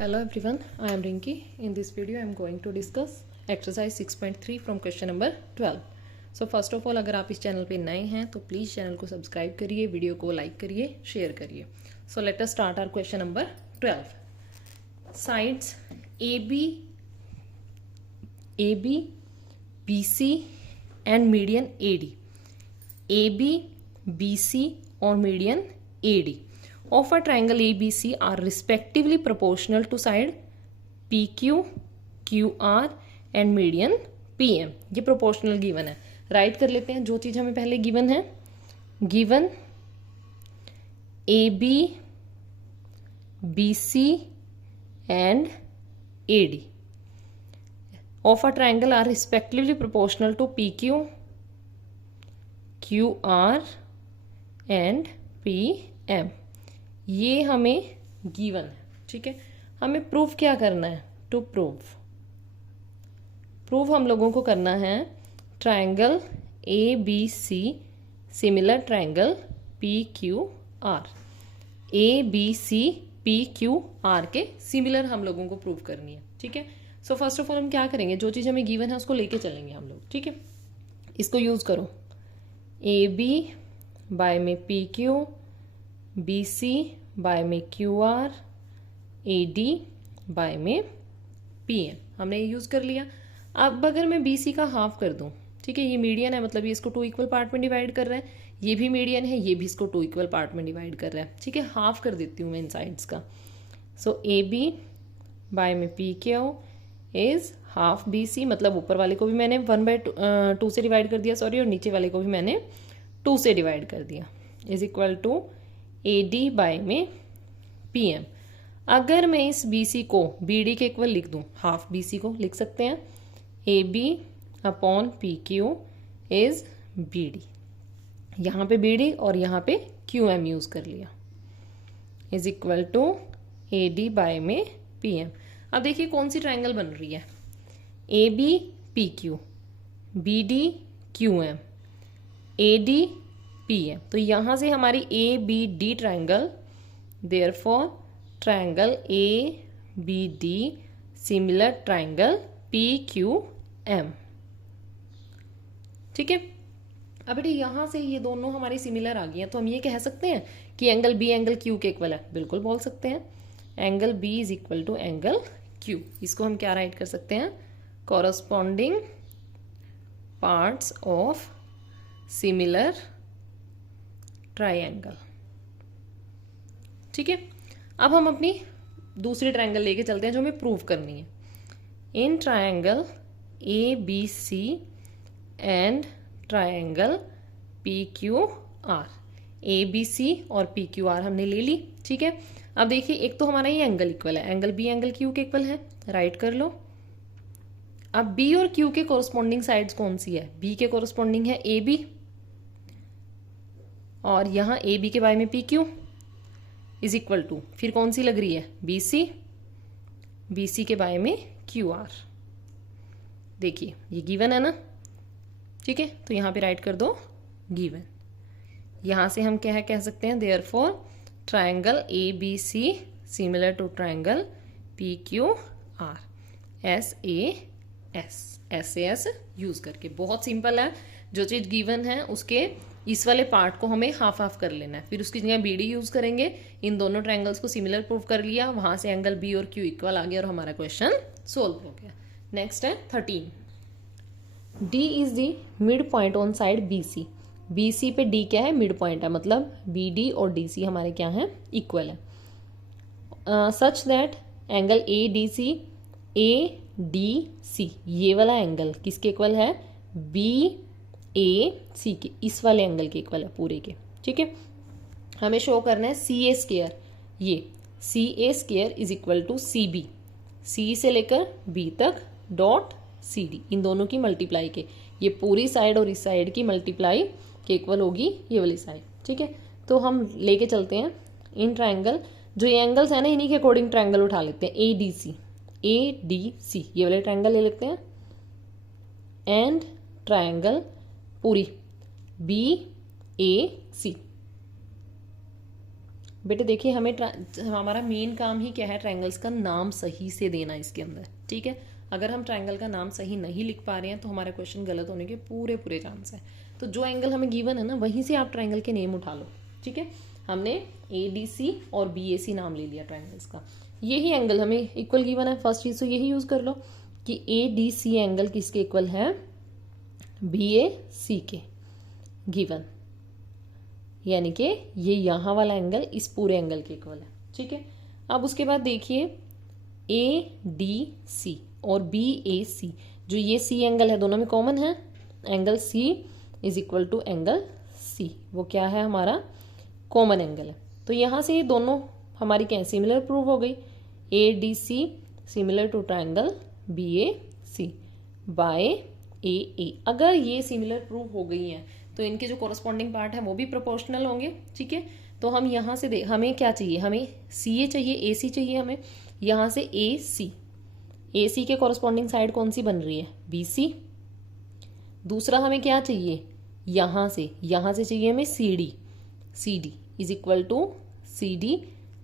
Hello everyone, I am Rinki. In this video I am going to discuss exercise 6.3 from question number 12. So first of all, अगर आप इस channel पे नए हैं तो please channel को सब्सक्राइब करिए, वीडियो को लाइक करिए, शेयर करिए. So let us start our question number 12. Sides AB, BC and median AD. AB, BC or median AD of a triangle ABC are respectively proportional to side PQ, QR and median PM. ये proportional given है. Right कर लेते हैं जो चीज़ हमें पहले given है. given AB, BC and AD of a triangle are respectively proportional to PQ, QR and PM. ये हमें गिवन है. ठीक है, हमें प्रूफ क्या करना है? टू प्रूफ हम लोगों को करना है triangle A B C similar triangle P Q R. A B C P Q R के सिमिलर हम लोगों को प्रूफ करनी है. ठीक है, सो फर्स्ट ऑफ ऑल हम क्या करेंगे, जो चीज़ हमें गिवन है उसको लेके चलेंगे हम लोग. ठीक है, इसको यूज़ करो. ए बी बाय में P Q, B C by में Q R, A D by में पी एम. हमने ये यूज़ कर लिया. अब अगर मैं बी सी का हाफ कर दूं, ठीक है, ये मीडियन है, मतलब ये इसको 2 इक्वल पार्ट में डिवाइड कर रहा है. ये भी मीडियन है, ये भी इसको 2 इक्वल पार्ट में डिवाइड कर रहा है. ठीक है, हाफ कर देती हूँ मैं इन साइड्स का. सो ए बी बाय में P Q is half B C, मतलब ऊपर वाले को भी मैंने 1/2 से डिवाइड कर दिया, सॉरी, और नीचे वाले को भी मैंने 2 से डिवाइड कर दिया, is equal to A D by में पी एम. अगर मैं इस बी सी को बी डी के इक्वल लिख दूं, हाफ बी सी को लिख सकते हैं A B upon P Q is B D. यहाँ पे बी डी और यहाँ पे क्यू एम यूज़ कर लिया, is equal to A D by में पी एम. अब देखिए कौन सी ट्रायंगल बन रही है. A B P Q, B D Q M, A D P M. तो यहाँ से हमारी A B D triangle, therefore triangle A B D similar triangle P Q M. ठीक है, अब बेटे यहाँ से ये दोनों हमारी सिमिलर आ गई हैं, तो हम ये कह सकते हैं कि एंगल बी एंगल क्यू के इक्वल है. बिल्कुल बोल सकते हैं. Angle B is equal to angle Q. इसको हम क्या राइट कर सकते हैं? Corresponding parts of similar triangle. ठीक है, अब हम अपनी दूसरी ट्रायंगल लेके चलते हैं जो हमें प्रूव करनी है. In triangle A B C and triangle P Q R. A B C और पी क्यू आर हमने ले ली. ठीक है, अब देखिए एक तो हमारा ये एंगल इक्वल है, एंगल बी एंगल क्यू के इक्वल है, राइट कर लो. अब बी और क्यू के कोरस्पॉन्डिंग साइड्स कौन सी है? बी के कोरस्पॉन्डिंग है ए बी, और यहाँ ए बी के बाय में P Q is equal to, फिर कौन सी लग रही है? बी सी, बी सी के बाय में क्यू आर. देखिए ये गिवन है ना. ठीक है, तो यहाँ पे राइट कर दो गिवन. यहाँ से हम क्या कह सकते हैं? Therefore triangle A B C similar to triangle P Q R. S A S use करके. बहुत सिंपल है. जो चीज़ गिवन है उसके इस वाले पार्ट को हमें हाफ हाफ कर लेना है, फिर उसकी जगह बी डी यूज करेंगे. इन दोनों ट्रायंगल्स को सिमिलर प्रूव कर लिया, वहां से एंगल बी और क्यू इक्वल आ गया और हमारा क्वेश्चन सोल्व हो गया. नेक्स्ट है 13. D is the mid point on side B C. B C पे डी क्या है? मिड पॉइंट है, मतलब बी डी और डी सी हमारे क्या है? इक्वल है. Such that angle A D C, ये वाला एंगल किसके इक्वल है? बी ए सी के, इस वाले एंगल के इक्वल है पूरे के. ठीक है, हमें शो करना है सी ए स्क्वायर. ये C A square is equal to C B, C से लेकर बी तक डॉट सी डी, इन दोनों की मल्टीप्लाई के, ये पूरी साइड और इस साइड की मल्टीप्लाई के इक्वल होगी ये वाली साइड. ठीक है, तो हम लेके चलते हैं इन ट्रायंगल, जो ये एंगल्स है ना, इन्हीं के अकॉर्डिंग ट्रायंगल उठा लेते हैं. ए डी सी ये वाले ट्रायंगल ले लेते हैं. एंड ट्रायंगल पूरी बी ए सी, बेटे देखिए हमारा मेन काम ही क्या है, ट्रायंगल्स का नाम सही से देना इसके अंदर, ठीक है। अगर हम ट्रायंगल का नाम सही नहीं लिख पा रहे हैं तो हमारा क्वेश्चन गलत होने के पूरे पूरे चांस है। तो जो एंगल हमें गिवन है ना, वहीं से आप ट्रायंगल के नेम उठा लो, ठीक है। हमने ADC और BAC नाम ले लिया ट्रायंगल्स का, यही एंगल हमें इक्वल गिवन है। फर्स्ट चीज़ तो यही यूज़ कर लो कि ADC एंगल किसके इक्वल है, BAC के गिवन, यानी कि ये यहाँ वाला एंगल इस पूरे एंगल के इक्वल है, ठीक है। अब उसके बाद देखिए ADC और BAC, जो ये C एंगल है दोनों में कॉमन है, angle C is equal to angle C, वो क्या है हमारा कॉमन एंगल है। तो यहाँ से ये दोनों हमारी क्या है, सिमिलर प्रूव हो गई। ADC similar to triangle BAC by AA। अगर ये सिमिलर प्रूव हो गई हैं तो इनके जो कोरस्पॉन्डिंग पार्ट है वो भी प्रोपोर्शनल होंगे, ठीक है। तो हम यहाँ से हमें क्या चाहिए, हमें CA चाहिए, AC चाहिए हमें। यहाँ से AC के कोरस्पॉन्डिंग साइड कौन सी बन रही है, BC। दूसरा हमें क्या चाहिए, यहाँ से चाहिए हमें CD is equal to CD,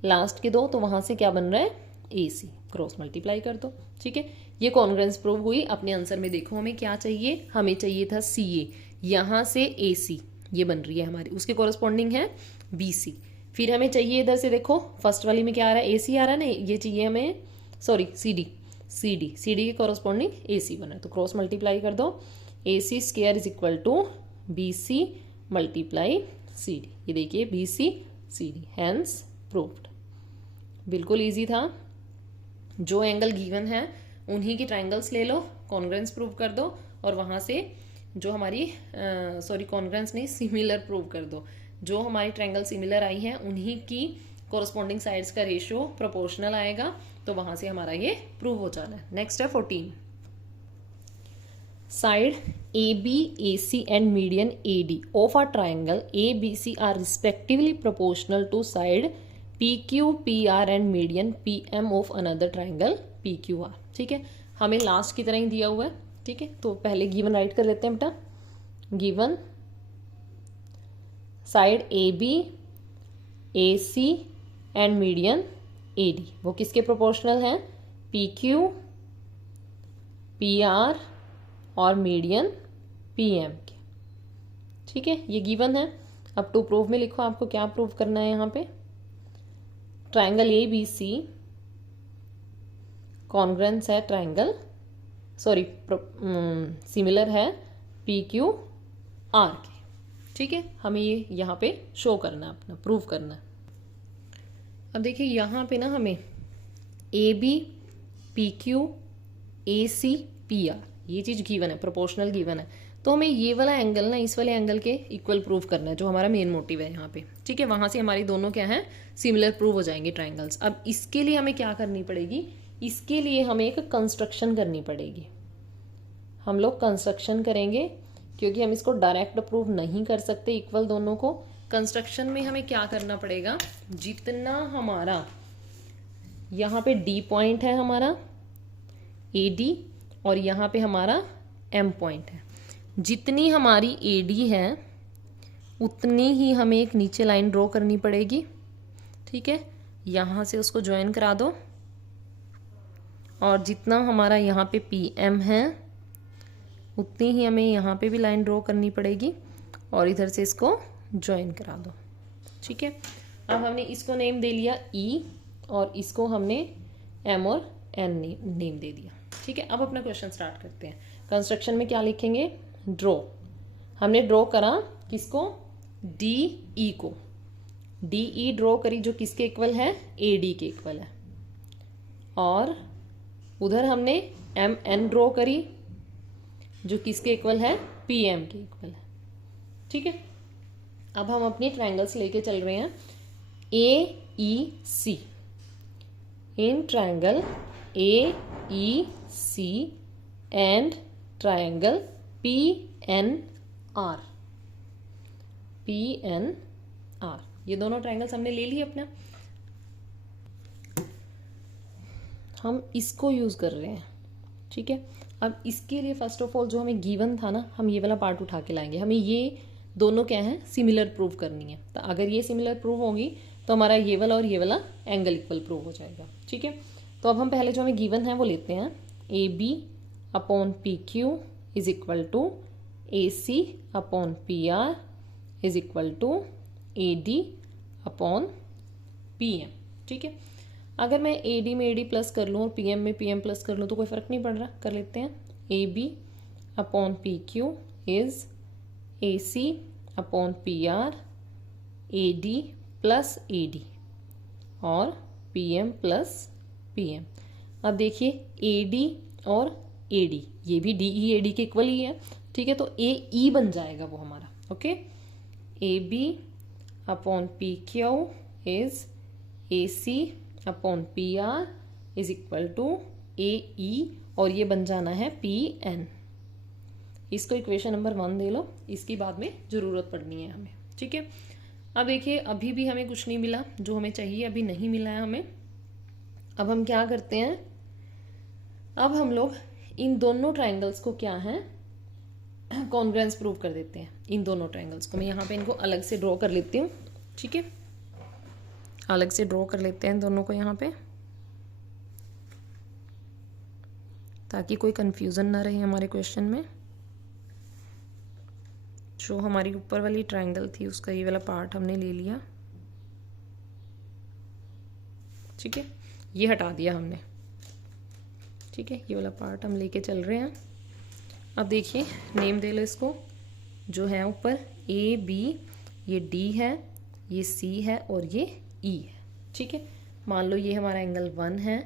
last के दो तो वहाँ से क्या बन रहा है, AC, क्रॉस मल्टीप्लाई कर दो, ठीक है। ये कॉन्ग्रुएंस प्रूव हुई। अपने आंसर में देखो हमें क्या चाहिए, हमें चाहिए था CA, यहाँ से AC ये बन रही है हमारी, उसके कॉरस्पॉन्डिंग है BC। फिर हमें चाहिए इधर से देखो फर्स्ट वाली में क्या आ रहा है, AC आ रहा है ना, ये चाहिए हमें, सॉरी CD के कॉरस्पॉन्डिंग AC बना, तो क्रॉस मल्टीप्लाई कर दो, AC square is equal to BC multiply CD। ये देखिए BC CD, हैंस प्रूव्ड। बिल्कुल ईजी था। जो एंगल गिवन है उन्हीं की ट्रायंगल्स ले लो, कॉन्ग्रुएंस प्रूव कर दो, और वहाँ से जो हमारी कॉन्ग्रुएंस नहीं, सिमिलर प्रूव कर दो। जो हमारी ट्रायंगल सिमिलर आई है उन्हीं की कोरस्पॉन्डिंग साइड्स का रेशियो प्रोपोर्शनल आएगा, तो वहाँ से हमारा ये प्रूव हो जाना है। नेक्स्ट है 14। Side AB, AC and median AD of a triangle ABC are respectively proportional to side PQ, PR and median PM of another triangle PQR, ठीक है। हमें लास्ट की तरह ही दिया हुआ है, ठीक है। तो पहले गिवन राइट कर लेते हैं बेटा, given side AB, AC and median AD वो किसके प्रोपोर्शनल हैं, PQ, PR और मीडियन PM के, ठीक है। ये गिवन है। अब टू प्रूव में लिखो आपको क्या प्रूव करना है। यहाँ पे ट्रायंगल ABC कॉन्ग्रुएंस है ट्रायंगल, सॉरी सिमिलर है PQR के, ठीक है। हमें ये यहाँ पे शो करना है, अपना प्रूव करना है। अब देखिए यहाँ पे ना हमें AB, PQ, AC, PR ये चीज़ गिवन है, प्रोपोर्शनल गिवन है, तो हमें ये वाला एंगल ना इस वाले एंगल के इक्वल प्रूव करना है, जो हमारा मेन मोटिव है यहाँ पे, ठीक है। वहाँ से हमारी दोनों क्या है, सिमिलर प्रूव हो जाएंगे ट्रायंगल्स। अब इसके लिए हमें क्या करनी पड़ेगी, इसके लिए हमें एक कंस्ट्रक्शन करनी पड़ेगी। हम लोग कंस्ट्रक्शन करेंगे क्योंकि हम इसको डायरेक्ट प्रूव नहीं कर सकते इक्वल दोनों को। कंस्ट्रक्शन में हमें क्या करना पड़ेगा, जितना हमारा यहाँ पे D पॉइंट है हमारा AD और यहाँ पे हमारा M पॉइंट है, जितनी हमारी AD है उतनी ही हमें एक नीचे लाइन ड्रॉ करनी पड़ेगी, ठीक है। यहाँ से उसको ज्वाइन करा दो, और जितना हमारा यहाँ पे PM है उतनी ही हमें यहाँ पे भी लाइन ड्रॉ करनी पड़ेगी, और इधर से इसको ज्वाइन करा दो, ठीक है। अब हमने इसको नेम दे लिया E और इसको हमने M और N नेम दे दिया, ठीक है। अब अपना क्वेश्चन स्टार्ट करते हैं। कंस्ट्रक्शन में क्या लिखेंगे, ड्रॉ। हमने ड्रॉ करा किसको, DE को, DE ड्रॉ करी जो किसके इक्वल है, AD के इक्वल है, और उधर हमने MN ड्रॉ करी जो किसके इक्वल है, PM के इक्वल है, ठीक है। अब हम अपनी ट्रायंगल्स लेके चल रहे हैं। AEC in triangle AEC and triangle PNR ये दोनों ट्रायंगल्स हमने ले लिए अपना। हम इसको यूज कर रहे हैं, ठीक है। अब इसके लिए फर्स्ट ऑफ ऑल जो हमें गिवन था ना, हम ये वाला पार्ट उठा के लाएंगे। हमें ये दोनों क्या है, सिमिलर प्रूव करनी है। तो अगर ये सिमिलर प्रूव होगी तो हमारा ये वाला और ये वाला एंगल इक्वल प्रूव हो जाएगा। ठीक है, तो अब हम पहले जो हमें गिवन है वो लेते हैं। A B upon P Q is equal to A C upon P R is equal to A D upon P M. ठीक है, अगर मैं ए डी में ए डी प्लस कर लूँ और पी एम में पी एम प्लस कर लूँ तो कोई फ़र्क नहीं पड़ रहा, कर लेते हैं। A B upon P Q is A C upon P R A D plus A D और P M plus P M. अब देखिए ए डी और ए डी, ये भी डी ई ए डी के इक्वल ही है। ठीक है, तो ए ई बन जाएगा वो हमारा। Okay, A B upon P Q is A C upon P R is equal to A E और ये बन जाना है पी एन। इसको इक्वेशन नंबर 1 दे लो, इसकी बाद में ज़रूरत पड़नी है हमें। ठीक है, अब देखिए अभी भी हमें कुछ नहीं मिला, जो हमें चाहिए अभी नहीं मिला है हमें। अब हम क्या करते हैं, अब हम लोग इन दोनों ट्राइंगल्स को क्या है कॉन्ग्रुएंस प्रूव कर देते हैं। इन दोनों ट्राइंगल्स को मैं यहाँ पे इनको अलग से ड्रॉ कर लेती हूँ। ठीक है, अलग से ड्रॉ कर लेते हैं दोनों को यहाँ पे, ताकि कोई कंफ्यूजन ना रहे हमारे क्वेश्चन में। जो हमारी ऊपर वाली ट्राइंगल थी उसका ये वाला पार्ट हमने ले लिया। ठीक है, ये हटा दिया हमने। ठीक है, ये वाला पार्ट हम लेके चल रहे हैं। अब देखिए नेम दे लो इसको, जो है ऊपर ए बी, ये डी है, ये सी है और ये ई है। ठीक है, मान लो ये हमारा एंगल 1 है,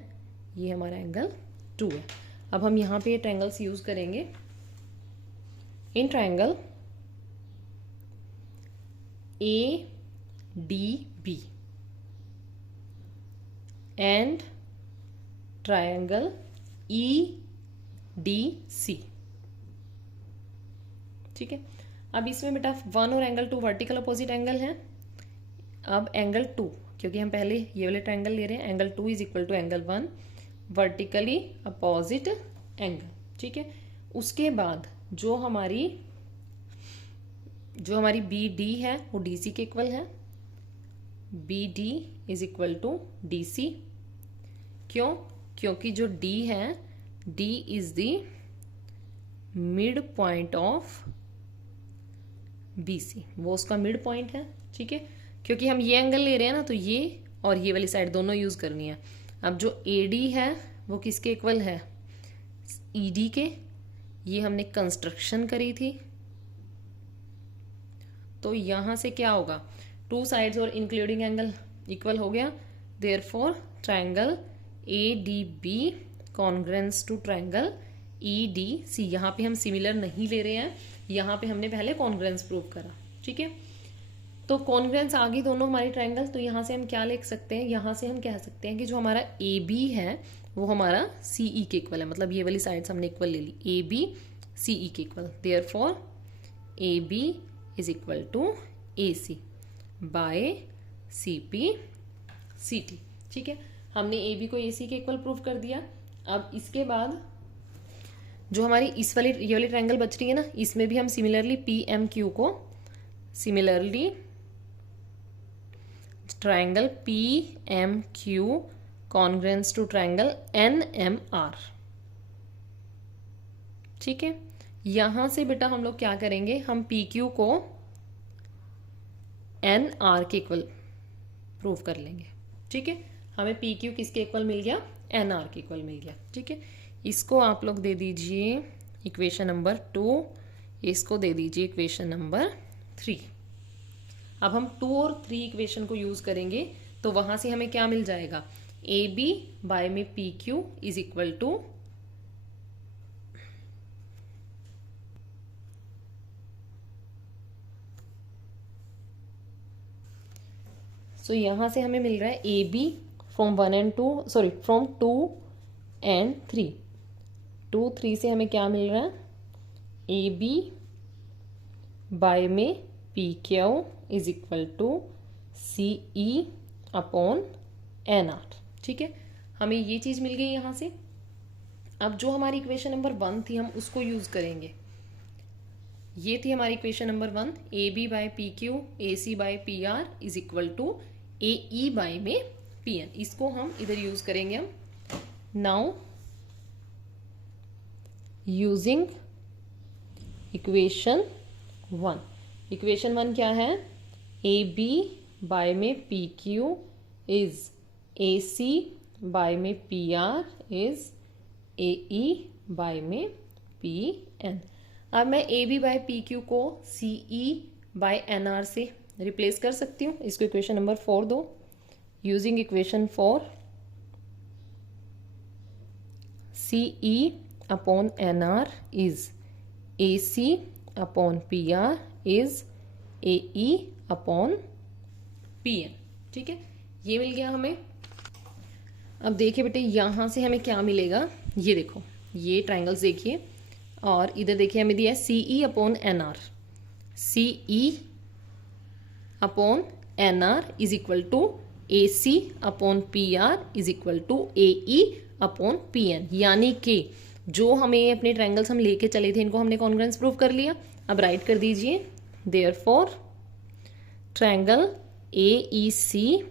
ये हमारा एंगल 2 है। अब हम यहाँ पे ये ट्रायंगल्स यूज करेंगे। In triangle A D B and triangle E D C. ठीक है, अब इसमें बेटा 1 और एंगल 2 वर्टिकल अपोजिट एंगल है। अब एंगल 2, क्योंकि हम पहले ये वाले ट्रायंगल ले रहे हैं, angle 2 is equal to angle 1 vertically opposite angle. ठीक है, उसके बाद जो हमारी बी डी है वो डी सी के इक्वल है। B D is equal to D C. क्यों? क्योंकि जो डी है, D is the mid point of B C, वो उसका मिड पॉइंट है। ठीक है, क्योंकि हम ये एंगल ले रहे हैं ना, तो ये और ये वाली साइड दोनों यूज करनी है। अब जो ए डी है वो किसके इक्वल है? ई डी के। ये हमने कंस्ट्रक्शन करी थी, तो यहां से क्या होगा, 2 साइड्स और इंक्लूडिंग एंगल इक्वल हो गया। Therefore triangle A D B congruence to triangle E D C. यहाँ पे हम सिमिलर नहीं ले रहे हैं, यहाँ पे हमने पहले कॉन्ग्रुएंस प्रूव करा। ठीक है, तो कॉन्ग्रुएंस आ गई दोनों हमारी ट्रायंगल। तो यहाँ से हम क्या लिख सकते हैं, यहाँ से हम कह सकते हैं कि जो हमारा ए बी है वो हमारा सी ई के इक्वल है। मतलब ये वाली साइड्स हमने इक्वल ले ली, ए बी सी ई के equal. Therefore A B is equal to A C by C P C T. ठीक है, हमने ए बी को ए सी के इक्वल प्रूव कर दिया। अब इसके बाद जो हमारी इस वाली ये वाली ट्रायंगल बच रही है ना, इसमें भी हम सिमिलरली पी एम क्यू को, similarly triangle P M Q congruence to triangle N M R. ठीक है, यहां से बेटा हम लोग क्या करेंगे, हम पी क्यू को एन आर के इक्वल प्रूव कर लेंगे। ठीक है, हमें पी क्यू किसके इक्वल मिल गया, एन आर के इक्वल मिल गया। ठीक है, इसको आप लोग दे दीजिए इक्वेशन नंबर 2, इसको दे दीजिए इक्वेशन नंबर 3। अब हम 2 और 3 इक्वेशन को यूज करेंगे, तो वहां से हमें क्या मिल जाएगा, ए बी बाय में P Q is equal to so यहां से हमें मिल रहा है A B from 1 and 2, sorry from 2 and 3। 2 3 से हमें क्या मिल रहा है, ए बी बाय में P Q is equal to C E upon N R. ठीक है, हमें ये चीज मिल गई यहां से। अब जो हमारी इक्वेशन नंबर 1 थी हम उसको यूज करेंगे। ये थी हमारी equation number 1, A B by P Q A C by P R is equal to A E by में पी एन, इसको हम इधर यूज करेंगे हम। नाउ यूजिंग इक्वेशन 1, इक्वेशन 1 क्या है, ए बी बाय में P Q is A C by में P R is A E by में पी एन। अब मैं A B by P Q को C E by N R से replace कर सकती हूँ। इसको इक्वेशन नंबर 4 दो। Using equation 4, C E upon N R is A C upon P R is A E upon P N. ठीक है, ये मिल गया हमें। अब देखिए बेटे यहां से हमें क्या मिलेगा, ये देखो ये ट्राइंगल्स देखिए, और इधर देखिए हमें दिया है C E upon N R, C E upon N R is equal to A C upon P R is equal to A E upon P N. यानी कि जो हमें अपने ट्राइंगल्स हम लेके चले थे इनको हमने कॉन्ग्रुएंस प्रूव कर लिया। अब राइट कर दीजिए, देयरफॉर ट्राइंगल ए ई सी,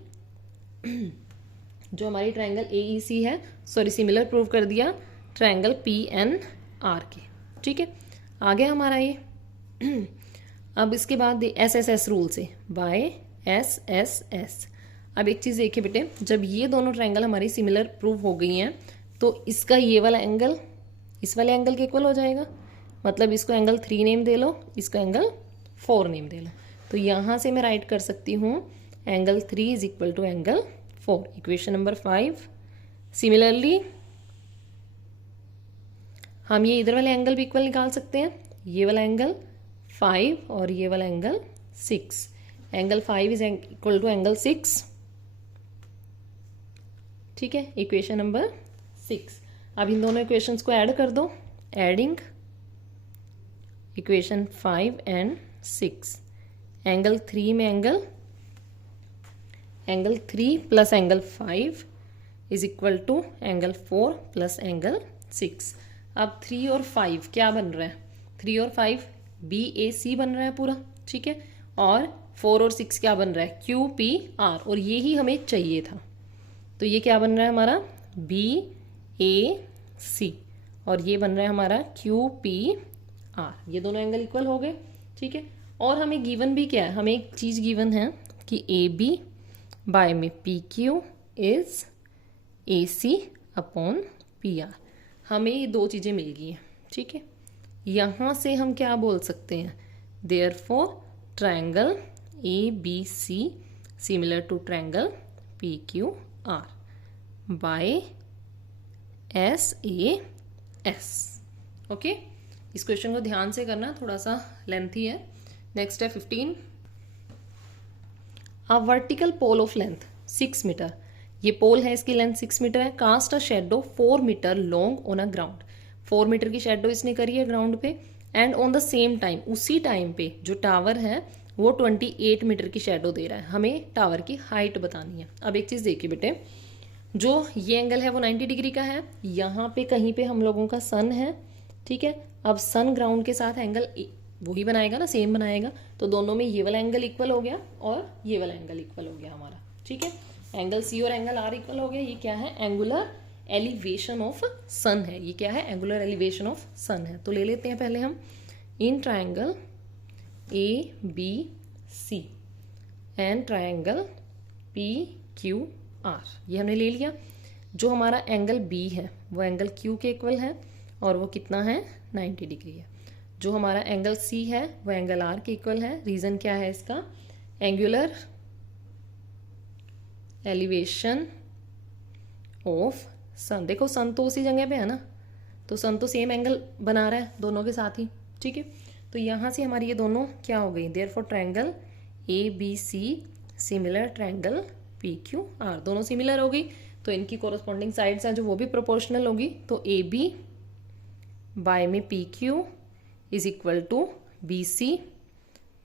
जो हमारी ट्राइंगल ए ई सी है, सॉरी सिमिलर प्रूव कर दिया ट्राइंगल पी एन आर के। ठीक है, आगे हमारा ये अब इसके बाद एस एस एस रूल से बाय एस एस एस। अब एक चीज़ देखिए बेटे, जब ये दोनों ट्राइंगल हमारी सिमिलर प्रूव हो गई हैं तो इसका ये वाला एंगल इस वाले एंगल के इक्वल हो जाएगा। मतलब इसको एंगल 3 नेम दे लो, इसको एंगल 4 नेम दे लो। तो यहाँ से मैं राइट कर सकती हूँ angle 3 is equal to angle 4, equation number 5। Similarly हम ये इधर वाले एंगल भी इक्वल निकाल सकते हैं, ये वाला एंगल 5 और ये वाला angle 6। Angle 5 is equal to angle 6। ठीक है, इक्वेशन नंबर 6। अब इन दोनों इक्वेशंस को ऐड कर दो, एडिंग इक्वेशन 5 एंड 6। एंगल 3 में angle 3 plus angle 5 is equal to angle 4 plus angle 6। अब 3 और 5 क्या बन रहा है, 3 और 5 बी ए सी बन रहा है पूरा। ठीक है, और 4 और 6 क्या बन रहा है, क्यू पी आर, और ये ही हमें चाहिए था। तो ये क्या बन रहा है हमारा, बी ए सी, और ये बन रहा है हमारा क्यू पी आर। ये दोनों एंगल इक्वल हो गए। ठीक है, और हमें गिवन भी क्या है, हमें एक चीज़ गिवन है कि ए बी बाय में P Q is A C upon P R. हमें ये दो चीज़ें मिल गई हैं। ठीक है, यहाँ से हम क्या बोल सकते हैं, therefore triangle A B C similar to triangle P Q R by S A S. Okay, इस क्वेश्चन को ध्यान से करना, थोड़ा सा लेंथी है। नेक्स्ट है 15। A vertical pole of length 6 metre, ये पोल है, इसकी लेंथ 6 मीटर है। Cast a shadow 4 metre long on a ground, 4 metre की शेडो इसने करी है ग्राउंड पे। And on the same time, उसी टाइम पे जो टावर है वो 28 मीटर की शेडो दे रहा है। हमें टावर की हाइट बतानी है। अब एक चीज़ देखिए बेटे, जो ये एंगल है वो 90 डिग्री का है। यहाँ पे कहीं पे हम लोगों का सन है। ठीक है, अब सन ग्राउंड के साथ एंगल वही बनाएगा ना, सेम बनाएगा। तो दोनों में ये वाला एंगल इक्वल हो गया और ये वाला एंगल इक्वल हो गया हमारा। ठीक है, एंगल सी और एंगल आर इक्वल हो गया। ये क्या है, एंगुलर एलिवेशन ऑफ सन है। ये क्या है, एंगुलर एलिवेशन ऑफ सन है। तो ले लेते हैं पहले हम, in triangle A B C and triangle P Q R, ये हमने ले लिया। जो हमारा एंगल बी है वो एंगल क्यू के इक्वल है और वो कितना है, 90 डिग्री है। जो हमारा एंगल सी है वो एंगल आर के इक्वल है। रीजन क्या है इसका, एंगुलर एलिवेशन ऑफ सन। देखो सन तो उसी जगह पे है ना, तो सन तो सेम एंगल बना रहा है दोनों के साथ ही। ठीक है, तो यहाँ से हमारी ये दोनों क्या हो गई, therefore triangle A B C similar triangle P Q R, दोनों सिमिलर हो गई। तो इनकी कोरस्पॉन्डिंग साइड्स हैं जो वो भी प्रोपोर्शनल होगी। तो ए बी बाय में P Q is equal to B C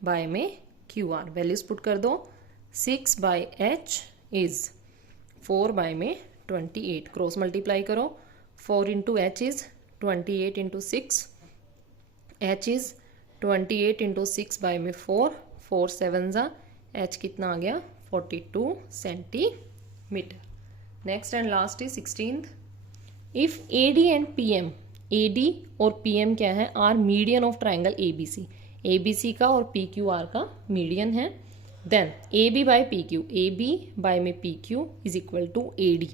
by में क्यू आर। वैल्यूज पुट कर दो, 6 बाय एच इज 4 बाय में 28, क्रॉस मल्टीप्लाई करो, 4 into H is 28 into 6, H is 28 into 6 by में 4, 4 7 जा, एच कितना आ गया 42 centimetre. Next and last is 16th. If AD and PM, AD और PM क्या है, are median of triangle ABC. ABC का और PQR का मीडियन है. Then AB by PQ, AB by में PQ is equal to AD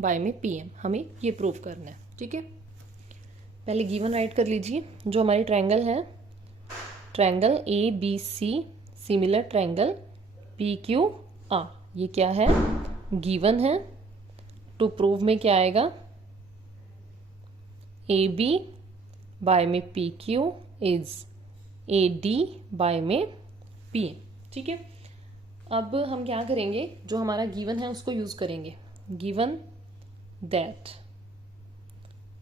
by में PM. हमें ये प्रूव करना है. ठीक है, पहले गिवन राइट कर लीजिए. जो हमारी ट्राइंगल है, triangle ABC similar triangle PQR, ये क्या है, गिवन है. टू प्रूव में क्या आएगा, AB बाय में PQ इज AD बाय में PM. ठीक है, अब हम क्या करेंगे, जो हमारा गिवन है उसको यूज करेंगे. Given that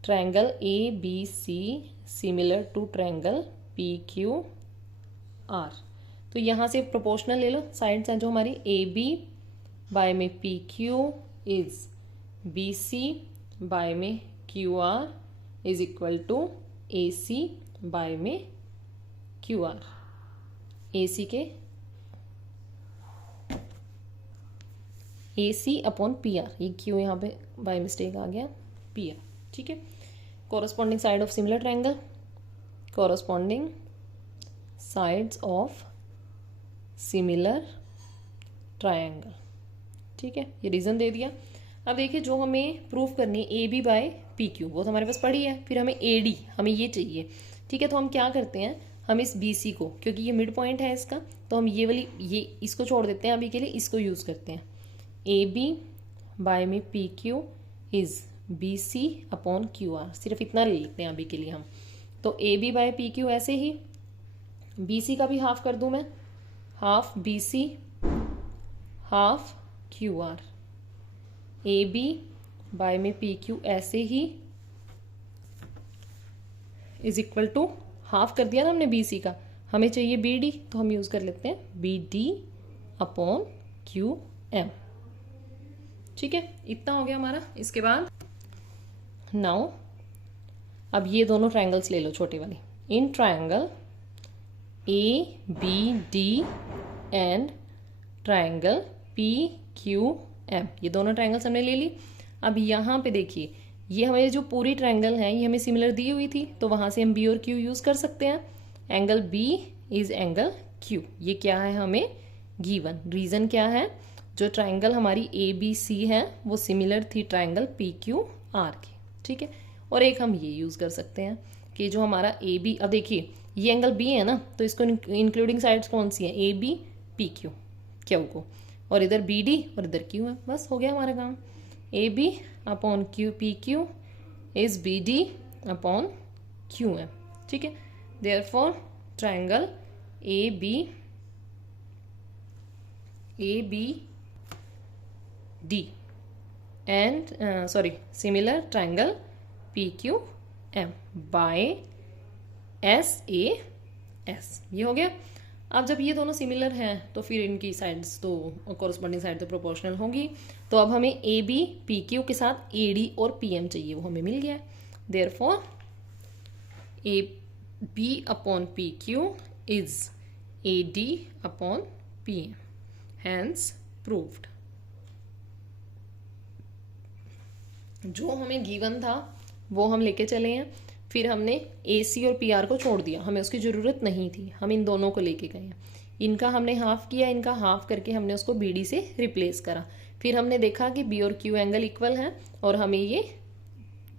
triangle ABC similar to triangle PQR. तो यहाँ से प्रोपोर्शनल ले लो. साइड्स हैं जो हमारी, AB बाय में PQ इज BC बाय में QR is equal to AC by में QR. AC के AC अपॉन PR, ये Q यहाँ पे बाय मिस्टेक आ गया, PR. ठीक है, corresponding side of similar triangle, corresponding sides of similar triangle. ठीक है, ये रीजन दे दिया. अब देखिए, जो हमें प्रूफ करनी है AB बाय PQ, वो तो हमारे पास पड़ी है. फिर हमें AD, हमें ये चाहिए. ठीक है, तो हम क्या करते हैं, हम इस BC को, क्योंकि ये मिड पॉइंट है इसका, तो हम ये वाली, ये इसको छोड़ देते हैं अभी के लिए, इसको यूज करते हैं. AB बाय में PQ is BC upon QR. सिर्फ इतना ले लेते हैं अभी के लिए हम. तो AB बाय PQ ऐसे ही, BC का भी हाफ कर दूं मैं, half BC half QR. AB by में PQ ऐसे ही इज इक्वल टू, हाफ कर दिया ना हमने BC का, हमें चाहिए BD, तो हम यूज कर लेते हैं BD अपॉन QM. ठीक है, इतना हो गया हमारा. इसके बाद नाउ अब ये दोनों ट्राइंगल्स ले लो, छोटे वाली. In triangle ABD and triangle PQM, ये दोनों ट्राइंगल्स हमने ले ली. अब यहाँ पे देखिए, ये हमारी जो पूरी ट्राइंगल है ये हमें सिमिलर दी हुई थी, तो वहां से हम B और Q यूज कर सकते हैं. Angle B is angle Q. ये क्या है, हमें गिवन. रीजन क्या है, जो ट्राइंगल हमारी ABC है वो सिमिलर थी ट्राइंगल PQR की. ठीक है, और एक हम ये यूज कर सकते हैं कि जो हमारा AB, अब देखिए ये एंगल B है ना, तो इसको इंक्लूडिंग साइड्स कौन सी है, AB PQ Q को, और इधर BD और इधर Q है. बस हो गया हमारा काम. AB upon PQ is BD upon QM. ठीक है, therefore triangle ABD and similar triangle PQM by SAS. ये हो गया. अब जब ये दोनों सिमिलर हैं तो फिर इनकी साइड्स तो कॉरस्पॉन्डिंग साइड तो प्रोपोर्शनल होंगी. तो अब हमें AB PQ के साथ AD और PM चाहिए, वो हमें मिल गया. Therefore AB upon PQ is AD upon PM. Hence proved. जो हमें गिवन था वो हम लेके चले हैं. फिर हमने AC और PR को छोड़ दिया, हमें उसकी ज़रूरत नहीं थी, हम इन दोनों को लेके गए हैं. इनका हमने हाफ किया, इनका हाफ करके हमने उसको BD से रिप्लेस करा. फिर हमने देखा कि B और Q एंगल इक्वल है और हमें ये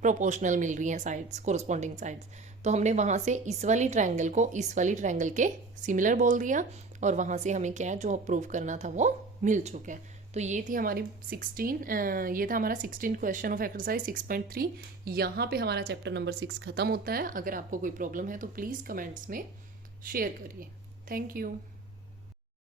प्रोपोर्शनल मिल रही हैं साइड्स, कोरस्पॉन्डिंग साइड्स. तो हमने वहाँ से इस वाली ट्राइंगल को इस वाली ट्राइंगल के सिमिलर बोल दिया, और वहाँ से हमें क्या है, जो प्रूव करना था वो मिल चुका है. तो ये थी हमारी 16 क्वेश्चन ऑफ एक्सरसाइज 6.3. यहाँ पे हमारा चैप्टर नंबर 6 खत्म होता है. अगर आपको कोई प्रॉब्लम है तो प्लीज़ कमेंट्स में शेयर करिए. Thank you.